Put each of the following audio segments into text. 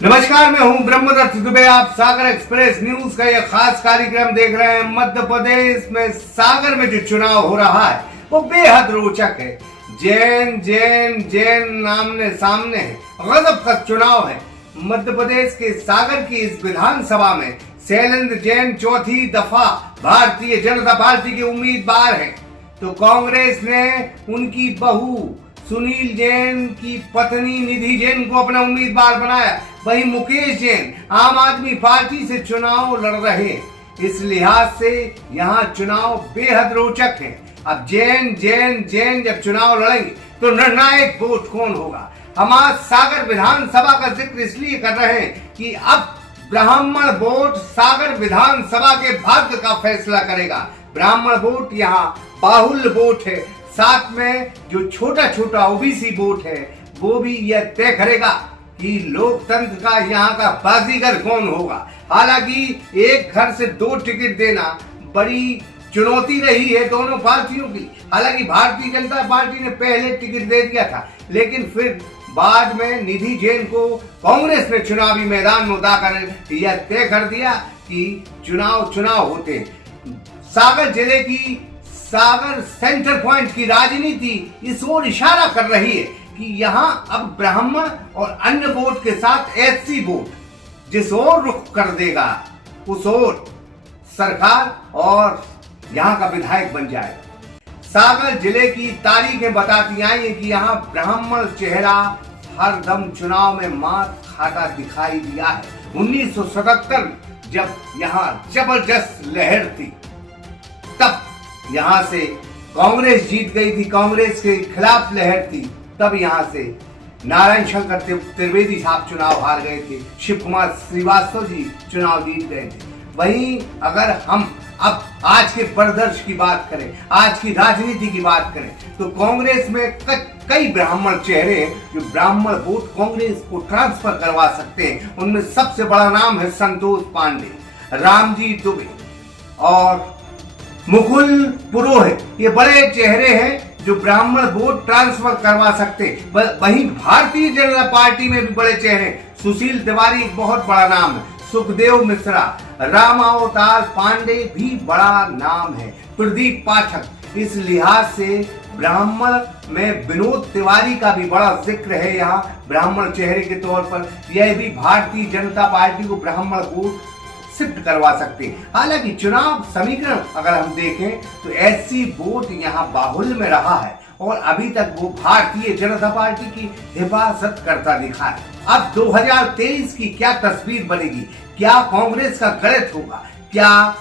नमस्कार, मैं हूं ब्रह्मदत्त दुबे। आप सागर एक्सप्रेस न्यूज का यह खास कार्यक्रम देख रहे हैं। मध्य प्रदेश में सागर में जो चुनाव हो रहा है वो बेहद रोचक है। जैन नामने सामने है, गजब का चुनाव है। मध्य प्रदेश के सागर की इस विधानसभा में शैलेंद्र जैन चौथी दफा भारतीय जनता पार्टी के उम्मीदवार हैं। तो कांग्रेस ने उनकी बहू सुनील जैन की पत्नी निधि जैन को अपना उम्मीदवार बनाया। वहीं मुकेश जैन आम आदमी पार्टी से चुनाव लड़ रहे हैं। इस लिहाज से यहाँ चुनाव बेहद रोचक है। अब जैन जब चुनाव लड़ेंगे तो निर्णायक वोट कौन होगा। हम आज सागर विधानसभा का जिक्र इसलिए कर रहे हैं कि अब ब्राह्मण वोट सागर विधानसभा के भाग्य का फैसला करेगा। ब्राह्मण वोट यहाँ बाहुल्य वोट है। साथ में जो छोटा छोटा ओबीसी वोट है वो भी यह तय करेगा कि लोकतंत्र का यहाँ का बाजीगर कौन होगा। हालांकि एक घर से 2 टिकट देना बड़ी चुनौती रही है दोनों पार्टियों की। हालांकि भारतीय जनता पार्टी ने पहले टिकट दे दिया था, लेकिन फिर बाद में निधि जैन को कांग्रेस ने चुनावी मैदान में उतार यह तय कर दिया कि चुनाव होते हैं। सागर जिले की सागर सेंटर पॉइंट की राजनीति इस ओर इशारा कर रही है कि यहाँ अब ब्राह्मण और अन्य वोट के साथ एससी वोट जिस ओर रुख कर देगा उस ओर सरकार और यहाँ का विधायक बन जाएगा। सागर जिले की तारीखें बताती आई है कि यहाँ ब्राह्मण चेहरा हर दम चुनाव में मात खाता दिखाई दिया है। 1977 जब यहाँ जबरदस्त लहर थी तब यहाँ से कांग्रेस जीत गई थी, कांग्रेस के खिलाफ लहर थी। तब यहाँ से नारायण शंकर त्रिवेदी साहब चुनाव हार गए थे, शिव कुमार श्रीवास्तव जी चुनाव जीत गए थे। वहीं अगर हम अब आज के परिदृश्य की बात करें, आज की राजनीति की बात करें, तो कांग्रेस में कई ब्राह्मण चेहरे हैं जो ब्राह्मण वोट कांग्रेस को ट्रांसफर करवा सकते हैं। उनमें सबसे बड़ा नाम है संतोष पांडे, रामजी दुबे और मुकुल पुरोहित। ये बड़े चेहरे हैं जो ब्राह्मण वोट ट्रांसफर करवा सकते। वहीं भारतीय जनता पार्टी में भी बड़े चेहरे, सुशील तिवारी एक बहुत बड़ा नाम है, सुखदेव मिश्रा, रामावतार पांडे भी बड़ा नाम है, प्रदीप पाठक। इस लिहाज से ब्राह्मण में विनोद तिवारी का भी बड़ा जिक्र है यहाँ ब्राह्मण चेहरे के तौर पर। यह भी भारतीय जनता पार्टी को ब्राह्मण वोट शिफ्ट करवा सकते हैं। हालांकि चुनाव समीकरण अगर हम देखें तो एससी वोट यहाँ बाहुल्य में रहा है और अभी तक वो भारतीय जनता पार्टी की हिफाजत करता दिखा है। अब 2023 की क्या तस्वीर बनेगी, क्या कांग्रेस का गणित होगा, क्या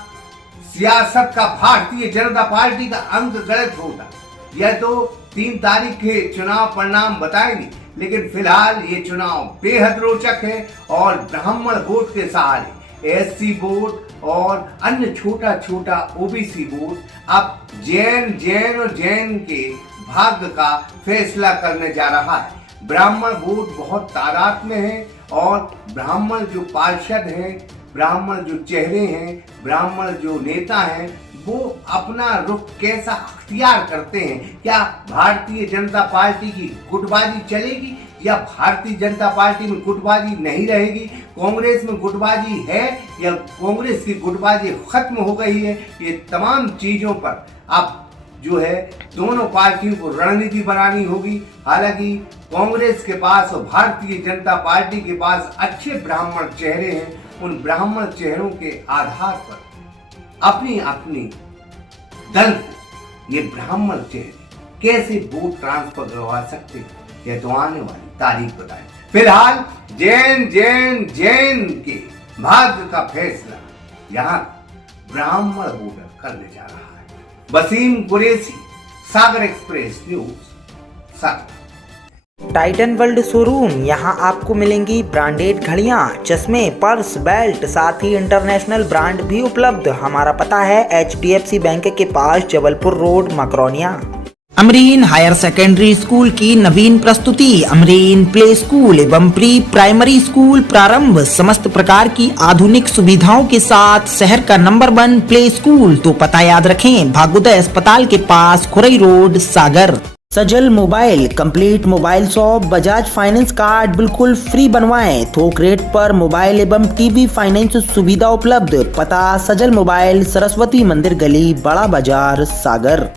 सियासत का भारतीय जनता पार्टी का अंक गणित होगा, यह तो 3 तारीख के चुनाव परिणाम बताएंगे। लेकिन फिलहाल ये चुनाव बेहद रोचक है और ब्राह्मण वोट के सहारे एससी वोट और अन्य छोटा छोटा ओबीसी वोट अब जैन के भाग्य का फैसला करने जा रहा है। ब्राह्मण वोट बहुत तादाद में है और ब्राह्मण जो पार्षद हैं, ब्राह्मण जो चेहरे हैं, ब्राह्मण जो नेता हैं, वो अपना रुख कैसा अख्तियार करते हैं। क्या भारतीय जनता पार्टी की गुटबाजी चलेगी या भारतीय जनता पार्टी में गुटबाजी नहीं रहेगी, कांग्रेस में गुटबाजी है या कांग्रेस की गुटबाजी खत्म हो गई है। ये तमाम चीजों पर अब जो है दोनों पार्टियों को रणनीति बनानी होगी। हालांकि कांग्रेस के पास और भारतीय जनता पार्टी के पास अच्छे ब्राह्मण चेहरे हैं। उन ब्राह्मण चेहरों के आधार पर अपनी अपनी दल को ये ब्राह्मण चेहरे कैसे वोट ट्रांसफर करवा सकते हैं, यह तो आने वाली तारीख बताए। फिलहाल जैन के भाग्य का फैसला यहाँ ब्राह्मण वोटर करने जा रहा है। वसीम कुरैशी, सागर एक्सप्रेस न्यूज, सागर। टाइटन वर्ल्ड शोरूम, यहाँ आपको मिलेंगी ब्रांडेड घड़ियाँ, चश्मे, पर्स, बेल्ट, साथ ही इंटरनेशनल ब्रांड भी उपलब्ध। हमारा पता है HDFC बैंक के पास, Jabalpur road, Makronia. Amreen higher secondary school की नवीन प्रस्तुति, अमरीन प्ले स्कूल एवं प्री प्राइमरी स्कूल प्रारंभ, समस्त प्रकार की आधुनिक सुविधाओं के साथ शहर का नंबर 1 प्ले स्कूल। तो पता याद रखें, भागोदय अस्पताल के पास, Khurai road, Sagar. Sajal mobile complete mobile shop, Bajaj finance card बिल्कुल फ्री बनवाएं। थोक रेट पर मोबाइल एवं टीवी फाइनेंस सुविधा उपलब्ध। पता सजल मोबाइल, सरस्वती मंदिर गली, बड़ा बाजार, सागर।